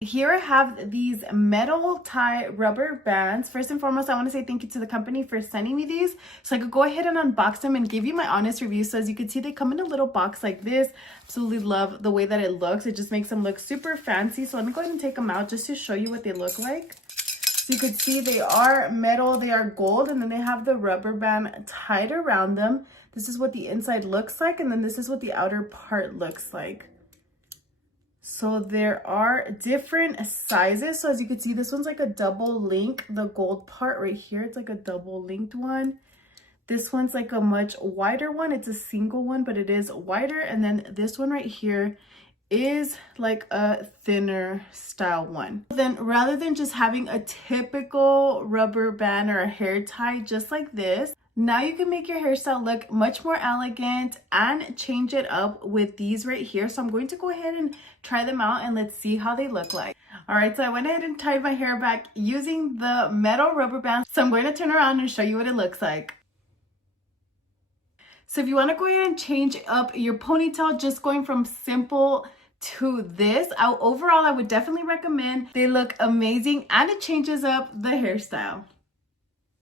Here I have these metal tie rubber bands. First and foremost, I want to say thank you to the company for sending me these so I could go ahead and unbox them and give you my honest review. So as you can see, they come in a little box like this. Absolutely love the way that it looks. It just makes them look super fancy. So let me go ahead and take them out just to show you what they look like. So you can see they are metal, they are gold, and then they have the rubber band tied around them. This is what the inside looks like, and then this is what the outer part looks like. So there are different sizes. So as you can see, this one's like a double link. The gold part right here, it's like a double linked one. This one's like a much wider one. It's a single one, but it is wider. And then this one right here is like a thinner style one. Then rather than just having a typical rubber band or a hair tie just like this, now you can make your hairstyle look much more elegant and change it up with these right here. So I'm going to go ahead and try them out and let's see how they look like. All right, so I went ahead and tied my hair back using the metal rubber band. So I'm going to turn around and show you what it looks like. So if you want to go ahead and change up your ponytail, just going from simple to this, overall I would definitely recommend. They look amazing and it changes up the hairstyle.